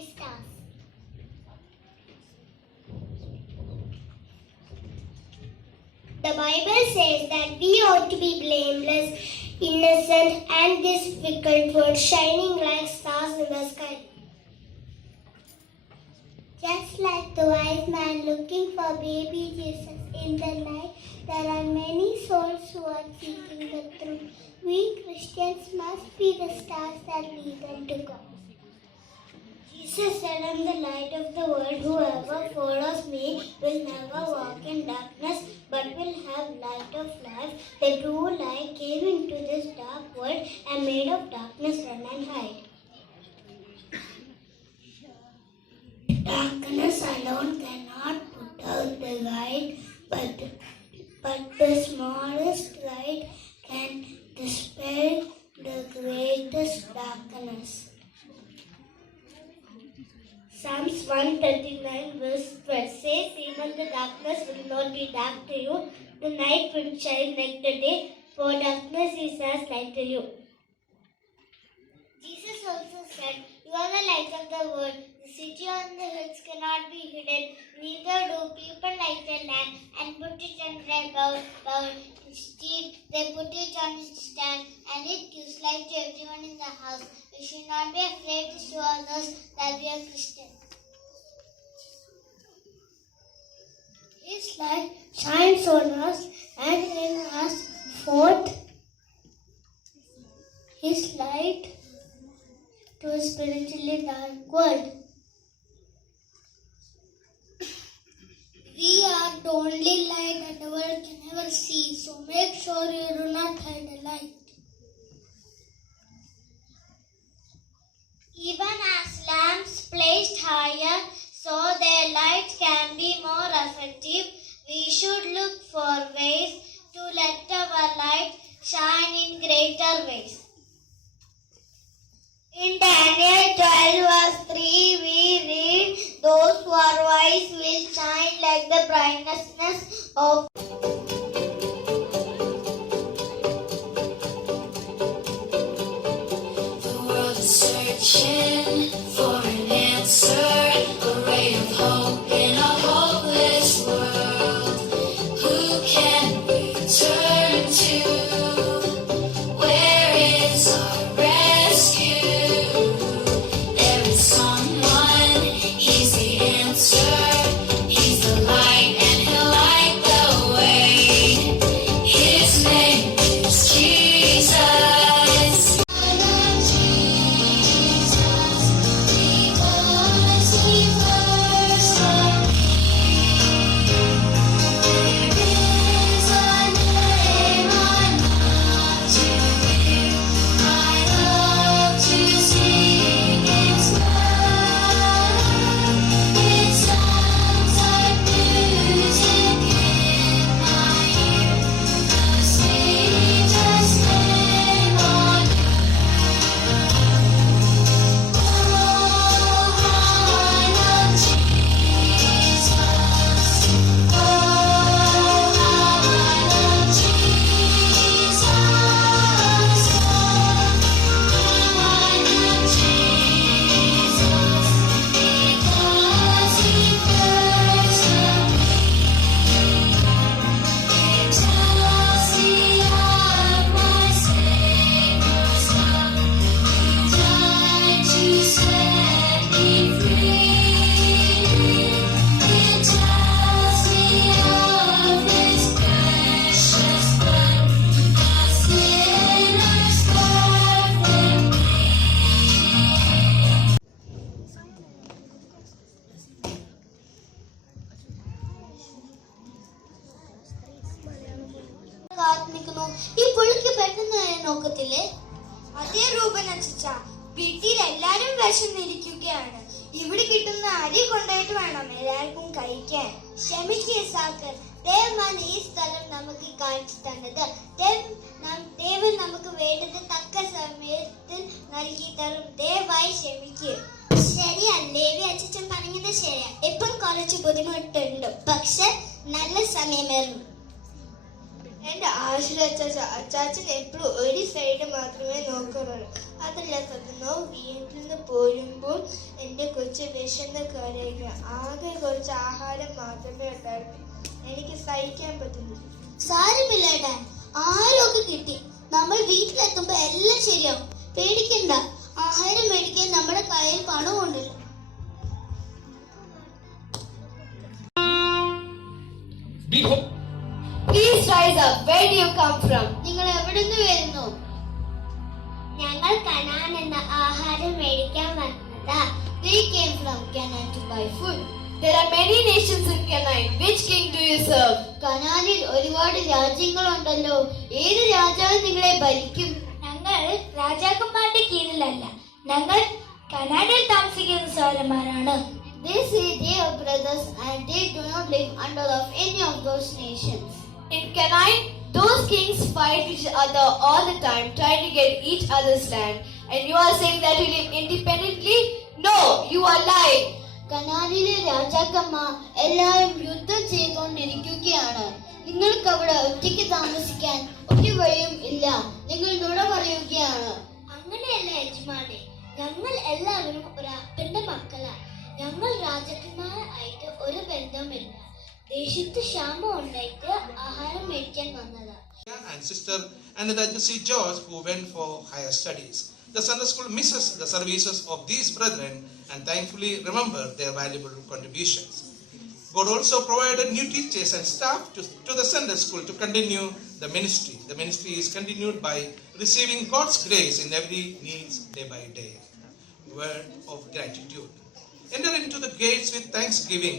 be stars. The Bible says that we ought to be blameless, innocent, and this wicked world shining like stars in the sky. Just like the wise man looking for baby Jesus in the night, there are many souls who are seeking the truth. We Christians must be the stars that lead them to God. Jesus said, "I am the light of the world. Whoever follows me will never walk in darkness, but will have light of life." The true light came into this dark world and made of darkness run and hide. Darkness alone cannot put out the light, but the smallest light can dispel the greatest darkness. Psalms 139 verse 12 says, "Even the darkness will not be dark to you. The night will shine like the day, for darkness is as light to you." Jesus also said, "You are the light of the world. The city on the hills cannot be hidden. Neither do people light a lamp and put it under a bowl. Instead, they put it on its stand, and it gives light to everyone in the house." We should not be afraid to show others that we are Christians. His light shines on us and in us forth His light to a spiritually dark world. We are the only light that the world can ever see, so make sure you do not hide the light. Even as lamps placed higher, so their light can be more effective, we should look for ways to let our light shine in greater ways. In Daniel 12 verse 3, we read, "Those who are wise will shine like the brightness of..." The world is searching for an answer, a ray of hope in a hopeless world. Who can we turn to? Where is our rescue? There is someone, he's the answer. He's the light and he'll light the way. His name is Jesus. I love Jesus because he first loved me. There is a name I love to hear. I love to sing His word. It sounds like music in my ear, the sweetest name on earth. Oh, I love Jesus. Oh, I love Jesus. Oh, I love Jesus because He first loved me. It tells me of my Savior's love, who died to set me free. It tells me of His precious blood, a sinner's perfect plea. കാത്തിരിക്കുന്നു. ഈ പുള്ളിക്ക് പെട്ടെന്ന് നോക്കത്തില്ലേ? അതേ രൂപൻ അച്ഛ, വീട്ടിൽ എല്ലാരും വിശന്നിരിക്കുകയാണ്. ഇവിടെ കിട്ടുന്ന അരി കൊണ്ടായിട്ട് വേണം എല്ലാവർക്കും കഴിക്കാൻ. ക്ഷമിക്കുക സാക്കർ, ദൈവമാണ് ഈ സ്ഥലം നമുക്ക് കാണിച്ചു തന്നത്. ദൈവം നമുക്ക് വേണ്ടത് തക്ക സമയത്തിൽ നൽകി തരും. ദയവായി ക്ഷമിക്കുക. ശരിയാ, ലേവി അച്ഛൻ പറഞ്ഞത് ശരിയാ. ഇപ്പം കുറച്ച് ബുദ്ധിമുട്ടുണ്ട്, പക്ഷെ നല്ല സമയമായിരുന്നു. And മാഷിലെ അച്ചാച്ചൻ എപ്പോഴും ഒരു സൈഡ് മാത്രമേ നോക്കാറുള്ളൂ. അതല്ലാത്തതെന്നോ വീട്ടിൽ നിന്ന് പോരുമ്പോൾ എൻ്റെ കൊച്ചു വിശന്ന് കരയുക. ആകെ കുറച്ച് ആഹാരം മാത്രമേ ഉണ്ടായിരുന്നു. എനിക്ക് സഹിക്കാൻ പറ്റുന്നില്ല. സാരമില്ല ഡാൻ, ആഹാരമൊക്കെ കിട്ടി. നമ്മൾ വീട്ടിലെത്തുമ്പോ എല്ലാം ശരിയാവും. പേടിക്കണ്ട, ആഹാരം മേടിക്കാൻ നമ്മുടെ കയ്യിൽ പണമുണ്ടല്ലോ. Please rise up. Where do you come from? നിങ്ങൾ എവിടെ നിന്ന് വരുന്നു? ഞങ്ങൾ കനാൻ എന്ന ആഹാരം മേടിക്കാൻ വന്നതാ. We came from Canaan to buy food. There are many nations in Canaan. Which king do you serve? കനാനിൽ ഒരുപാട് രാജ്യങ്ങളുണ്ടല്ലോ. ഏത് രാജാവ് നിങ്ങളെ ഭരിക്കും? ഞങ്ങൾ രാജാക്കന്മാരുടെ കീഴിലല്ല. ഞങ്ങൾ കനാനിൽ താമസിക്കുന്ന സൗരന്മാരാണ്. They say they are brothers and they do not live under of any of those nations. In Canaan, those kings fight each other all the time, trying to get each other's land. And you are saying that you live independently? No, you are lying. കനാനിലെ രാജാക്കന്മാർ എല്ലാവരും യുദ്ധം ചെയ്തുകൊണ്ടിരിക്കുകയാണ്. നിങ്ങൾക്ക് അവിടെ ഒറ്റയ്ക്ക് താമസിക്കാൻ ഒരു വഴിയും ഇല്ല. നിങ്ങൾ നുണ പറയുകയാണ്. അങ്ങനെയല്ല യജമാനെ, ഞങ്ങൾ എല്ലാവരും ഒരു അപ്പന്റെ മക്കളാണ്. ഞങ്ങൾ രാജാക്കന്മാരായിട്ട് ഒരു ബന്ധമില്ല. ദേശത്ത് ക്ഷാമം ഉണ്ടായിട്ട് ആഹാരം മേടിക്കാൻ വന്നതാ. And sister Anadha C. George, who went for higher studies. The Sunday school misses the services of these brethren and thankfully remember their valuable contributions. God also provided new teachers and staff to the Sunday school to continue the ministry. The ministry is continued by receiving God's grace in every needs day by day. Word of gratitude. Enter into the gates with thanksgiving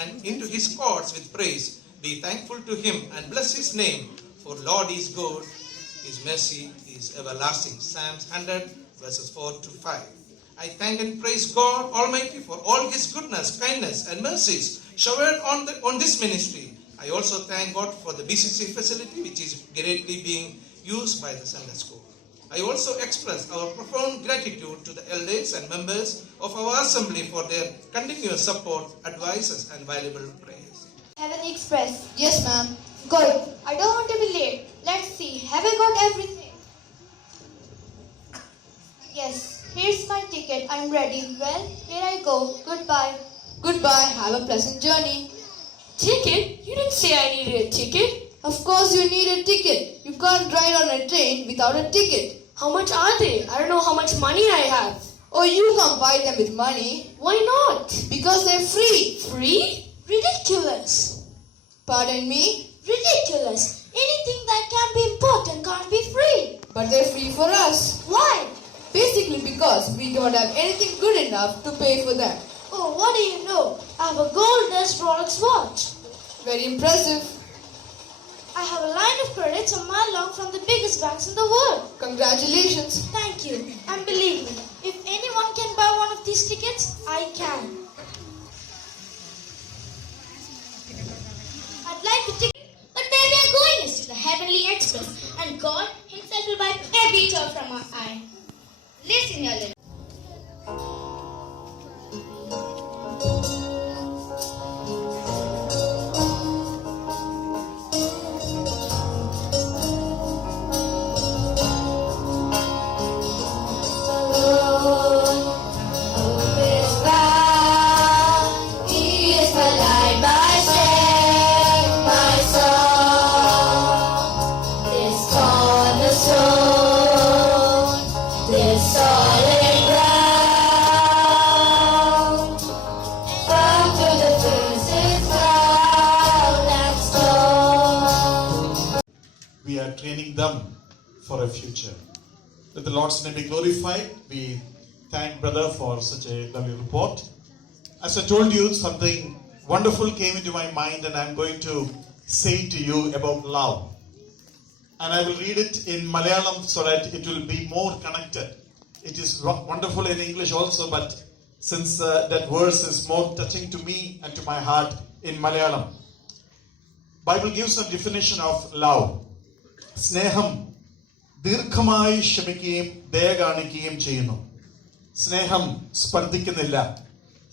and into his courts with praise. Be thankful to him and bless his name, for Lord is good, his mercy is everlasting. Psalms 100 verses 4 to 5. I thank and praise God Almighty for all his goodness, kindness and mercies showered on this ministry. I also thank God for the BCC facility which is greatly being used by the Sunday school. I also express our profound gratitude to the elders and members of our assembly for their continuous support, advices and valuable prayers. Heaven Express. Yes, ma'am. Good. I don't want to be late. Let's see. Have I got everything? Yes. Here's my ticket. I'm ready. Well, here I go. Goodbye. Goodbye. Have a pleasant journey. Ticket? You didn't say I needed a ticket. Of course you need a ticket. You can't ride on a train without a ticket. How much are they? I don't know how much money I have. Oh, you can't buy them with money. Why not? Because they're free. Free? Ridiculous. Pardon me? Ridiculous. Anything that can be important can't be free. But they're free for us. Why? Basically because we don't have anything good enough to pay for them. Oh, what do you know? I have a gold dust Rolex watch. Very impressive. I have a line of credits a mile long from the biggest banks in the world. Congratulations. Thank you. And believe me, if anyone can buy one of these tickets, I can. I'd like a ticket, but where we are going is to the Heavenly Express, and God himself will wipe every tear from our eye. Listen, your little. We are training them for a future. Let the Lord's name be glorified. We thank brother for such a lovely report. As I told you, something wonderful came into my mind and I'm going to say to you about love. And I will read it in Malayalam so that it will be more connected. It is wonderful in English also, but since that verse is more touching to me and to my heart in Malayalam. Bible gives a definition of love. സ്നേഹം ദീർഘമായി ക്ഷമിക്കുകയും ദയ കാണിക്കുകയും ചെയ്യുന്നു. സ്നേഹം സ്പർദ്ധിക്കുന്നില്ല,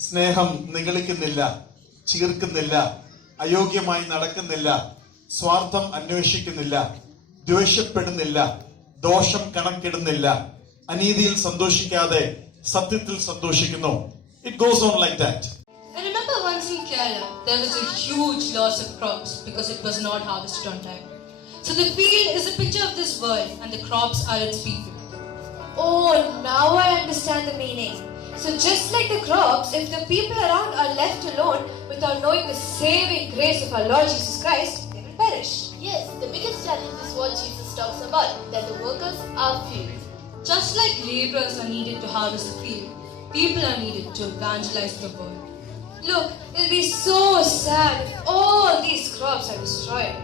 സ്നേഹം നിഗളിക്കുന്നില്ല, ചീർക്കുന്നില്ല, അയോഗ്യമായി നടക്കുന്നില്ല, സ്വാർത്ഥം അന്വേഷിക്കുന്നില്ല, ദ്വേഷപ്പെടുന്നില്ല, ദോഷം കണക്കിടുന്നില്ല, അനീതിയിൽ സന്തോഷിക്കാതെ സത്യത്തിൽ സന്തോഷിക്കുന്നു. It goes on like that. I remember once in Kerala, there was a huge loss of crops because it was not harvested on time. So the field is a picture of this world and the crops are its people. Oh, now I understand the meaning. So just like the crops, if the people around are left alone without knowing the saving grace of our Lord Jesus Christ, they will perish. Yes, the biggest challenge is what Jesus talks about, that the workers are few. Just like laborers are needed to harvest the field, people are needed to evangelize the world. Look, it will be so sad if all these crops are destroyed.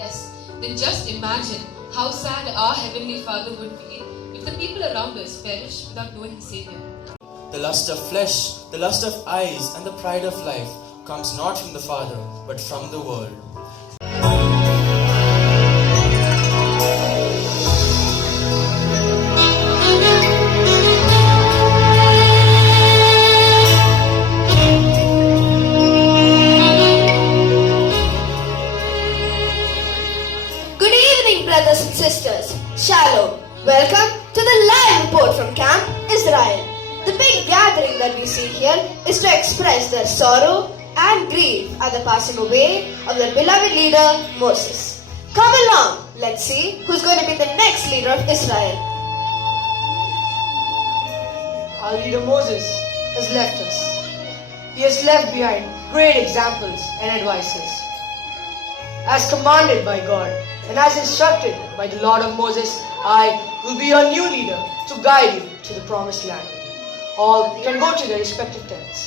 Yes, then just imagine how sad our Heavenly Father would be if the people around us perish without knowing the Savior. The lust of flesh, the lust of eyes, and the pride of life comes not from the Father, but from the world. Good evening, brothers and sisters. Shalom. Welcome to the live report from Camp Israel. The big gathering that we see here is to express their sorrow and grief at the passing away of their beloved leader Moses. Come along, let's see who's going to be the next leader of Israel. Our leader Moses has left us. He has left behind great examples and advices. As commanded by God and as instructed by the Lord of Moses, I will be your new leader to guide you to the promised land. All can go to their respective tents.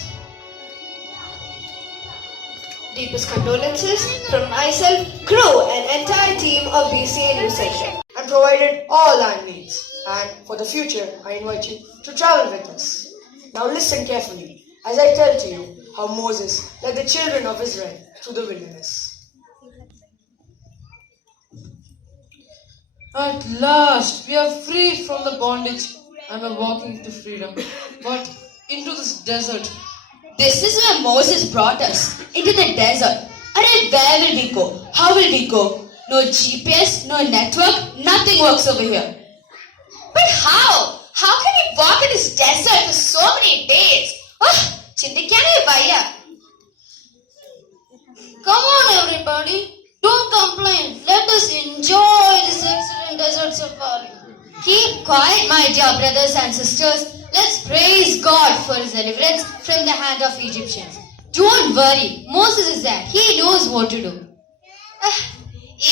Deepest condolences from myself, crew, and entire team of BCA News Session. And provided all our needs. And for the future, I invite you to travel with us. Now listen carefully as I tell to you how Moses led the children of Israel through the wilderness. At last, we are free from the bondage and are walking to freedom. But into this desert. This is where Moses brought us, into the desert. Arey, where will we go? How will we go? No GPS, no network, nothing works over here. But how? How can we walk in this desert for so many days? Oh, chindikane vaya. Come on, everybody. Don't complain. Let us enjoy this excellent desert safari. Keep quiet, my dear brothers and sisters. Let's praise God for his deliverance from the hand of Egyptians. Don't worry, Moses is there. He knows what to do.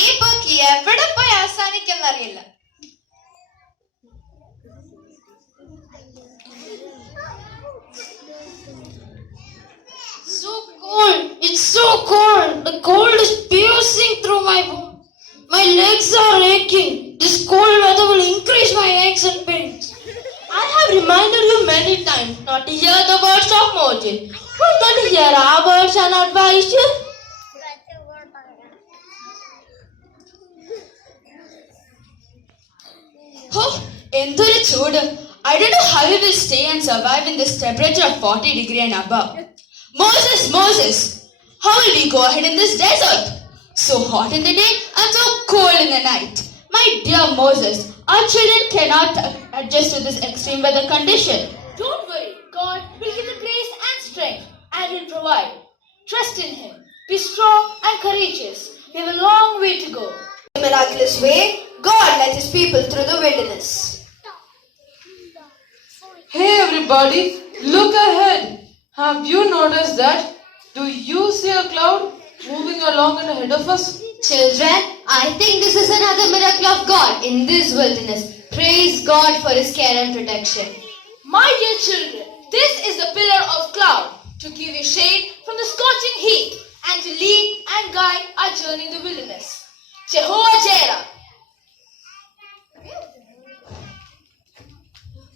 ഈ book എവിടെ പോയി അവസാനിക്കുന്നറിയില്ല. So cold. It's so cold. The cold is piercing through my bones. My legs are aching. This cold weather will increase my aches and pains. I have reminded you many times not to hear the words of Moses. Who's going to hear our words and advise you? Oh, എന്തൊരു ചൂട്. I don't know how we will stay and survive in this temperature of 40 degrees and above. Moses, how will we go ahead in this desert? So hot in the day and so cold in the night. My dear Moses, our children cannot adjust to this extreme weather condition. Don't worry, God will give the grace and strength and will provide. Trust in Him. Be strong and courageous. We have a long way to go. In a miraculous way, God led His people through the wilderness. Hey everybody, look ahead. Have you noticed that? Do you see a cloud moving along ahead of us? Children, I think this is another miracle of God in this wilderness. Praise God for His care and protection. My dear children, this is the pillar of cloud to give you shade from the scorching heat and to lead and guide our journey in the wilderness. Jehovah Jireh.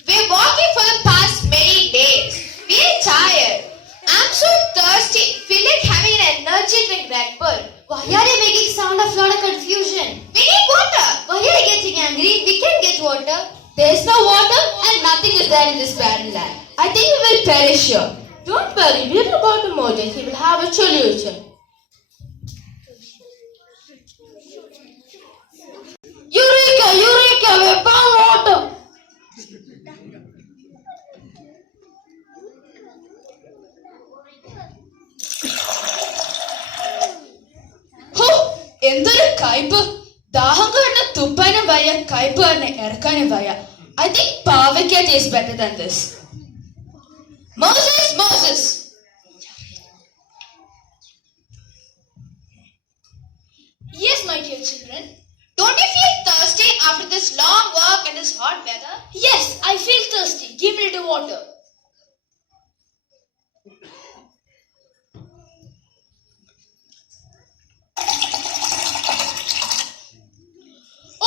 We're walking for the past many days. We're tired. I'm so thirsty. Feel like having an energy drink Red Bull. Why are you making sound of lot of confusion? We need water. Why are you getting angry? We can get water. There's no water and nothing is there in this barren land. I think we will perish here. Don't worry, we will go to Moses. He will have a solution. എന്തൊരു കയ്പ്. ദാഹം കാരണം തുപ്പാനും വയ്യ, കയ്പ് കാരണം ഇറക്കാനും വയ്യ. I think പാവയ്ക്ക tastes better than this. Moses, Moses. Yes, my dear children. Don't you feel thirsty after this long walk and this hot weather? Yes, I feel thirsty. Give me a little water.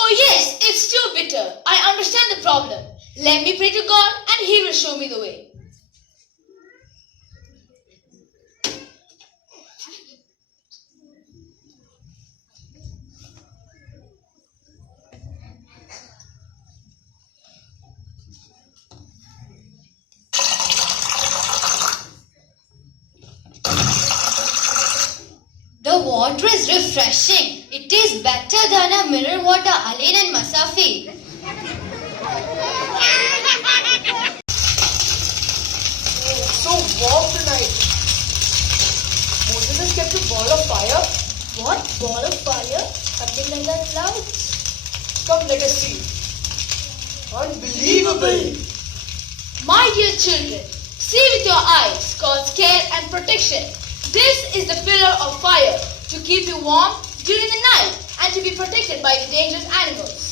Oh yes, it's too bitter. I understand the problem. Let me pray to God and He will show me the way. The water is refreshing. It is better than a mineral water, Alain and Mussafah. So warm tonight. Moses has kept a ball of fire. What? Ball of fire? Something like that clouds? Come, let us see. Unbelievable. My dear children, see with your eyes God's care and protection. This is the pillar of fire to keep you warm during the night and to be protected by the dangerous animals.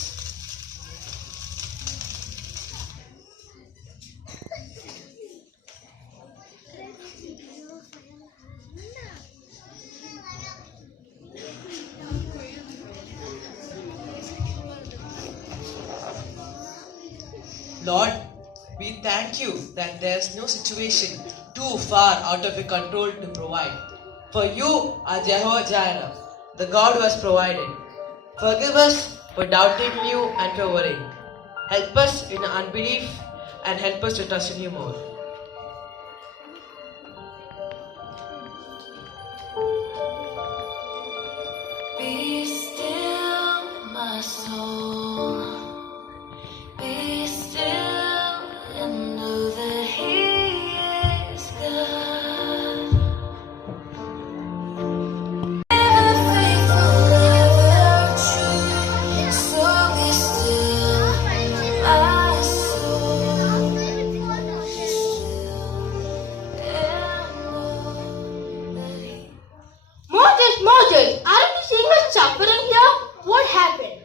Lord, we thank you that there is no situation too far out of your control to provide. For you are Jehovah Jireh, the God who has provided. Forgive us for doubting you and for worrying. Help us in our unbelief and help us to trust in you more. Be still, my soul. Be still and know that He is God. Ever faithful, ever true. So be still, my soul. Be still and know that He. Moses, aren't you seeing us suffering here? What happened?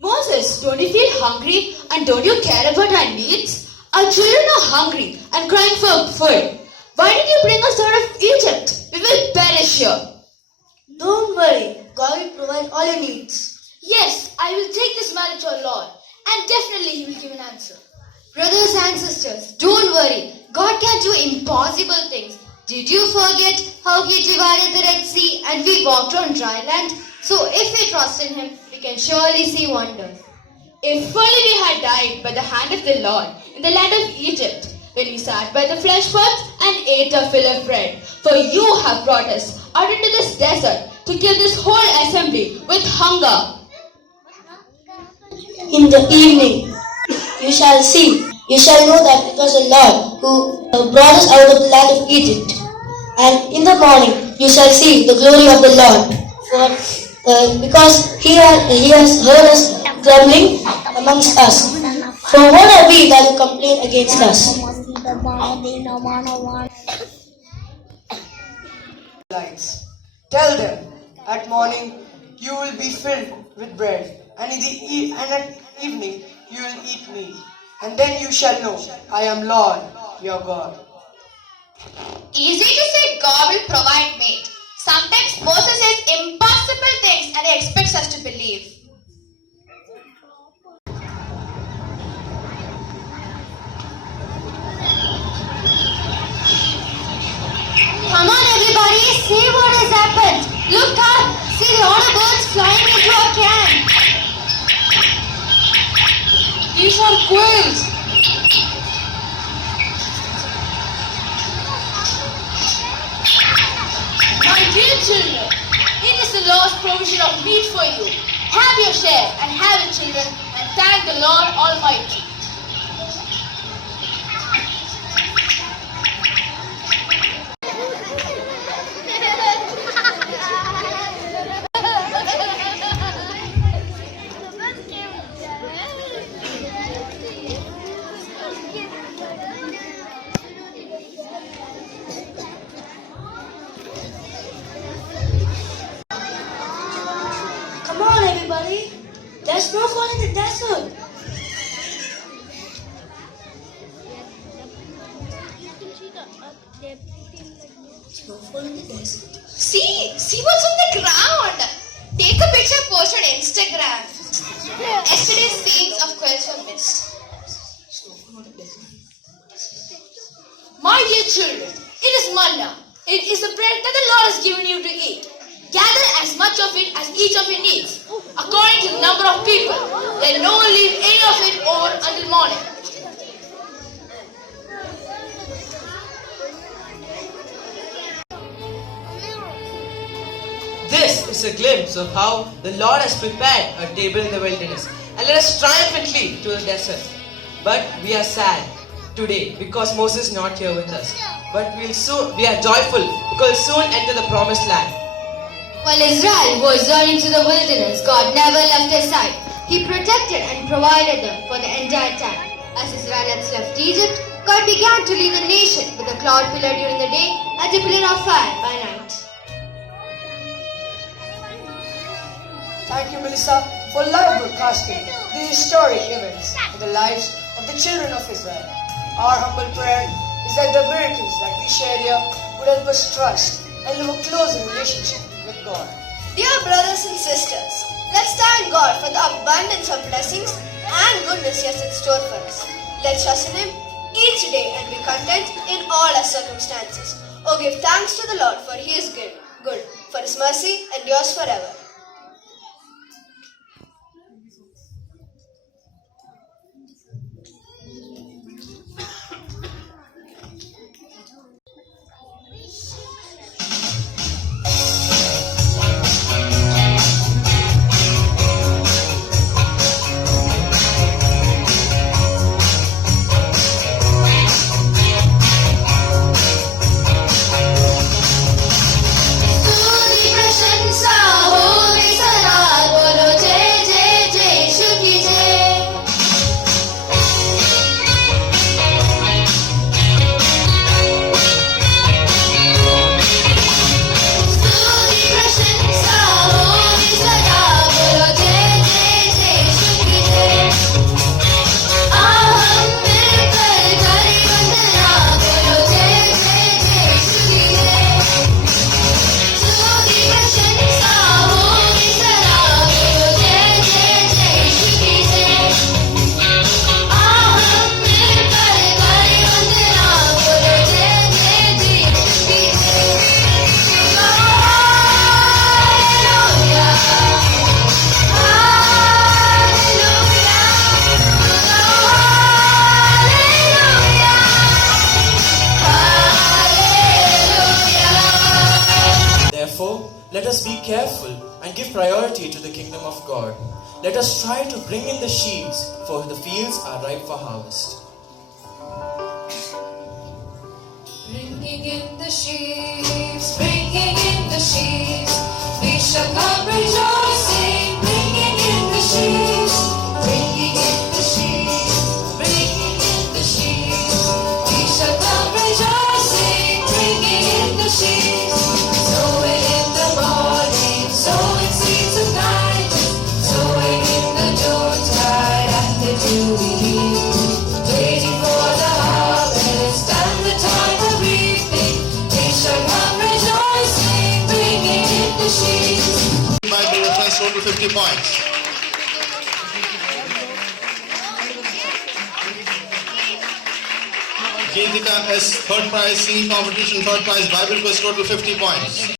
Moses, don't you feel hungry and don't you care about our needs? Our children are hungry and crying for food. Why did you bring us out of Egypt? We will perish here. Don't worry, God will provide all your needs. Yes, I will take this matter to our Lord, and definitely He will give an answer. Brothers and sisters, don't worry. God can do impossible things. Did you forget how He divided the Red Sea and we walked on dry land? So if we trust in Him, we can surely see wonders. If only we had died by the hand of the Lord in the land of Egypt, when we sat by the flesh pots and ate our fill of bread. For you have brought us out into this desert to kill this whole assembly with hunger. In the evening you shall see, you shall know that it was the Lord who brought us out of the land of Egypt. And in the morning you shall see the glory of the Lord, because he has heard us grumbling amongst us. For what are we that you complain against us? Lights. Tell them, at morning you will be filled with bread, and at evening you will eat meat. And then you shall know I am Lord your God. Easy to say God will provide meat. Sometimes Moses says impossible things and He expects us to believe. Come on everybody, see what has happened. Look up, see all the birds flying into our camp. These are quails. My dear children, it is the Lord's provision of meat for you. Have your share and have your children, and thank the Lord Almighty. Come on, everybody. There's snowfall in the desert. Snowfall in the desert. See what's on the ground. Take a picture, post on Instagram. Yesterday's scenes of quails were missed. My dear children, it is manna. It is the bread that the Lord has given you to eat. Gather as much of it as each of you needs, according to the number of people. Let no one leave any of it over until morning. This is a glimpse of how the Lord has prepared a table in the wilderness and led us triumphantly to the desert. But we are sad today because Moses is not here with us. But we are joyful because we'll soon enter the promised land. While Israel was journeying through the wilderness, God never left their side. He protected and provided them for the entire time. As Israelites left Egypt, God began to lead the nation with a cloud pillar during the day and a pillar of fire by night. Thank you, Melissa, for live broadcasting these historic events in the lives of the children of Israel. Our humble prayer is that the miracles that we share here would help us trust and live a closer relationship with God. Dear brothers and sisters, let's thank God for the abundance of blessings and goodness He has in store for us. Let's trust in Him each day and be content in all our circumstances. Oh, give thanks to the Lord, for He is good, for His mercy endures forever. Let us be careful and give priority to the kingdom of God. Let us try to bring in the sheaves, for the fields are ripe for harvest. Bringing in the sheaves, we shall come rejoicing. Bringing in the sheaves, bringing in the sheaves, bringing in the sheaves, we shall come rejoicing. Bringing in the sheaves, sowing in the morning, sowing seeds of kindness, sowing in the noontide and the dewy evening, waiting for the harvest and the time of reaping. We shall come rejoicing, bringing in the sheaves. Bible reference total 50 points. Geetika S third prize, singing competition third prize, Bible quiz total 50 points.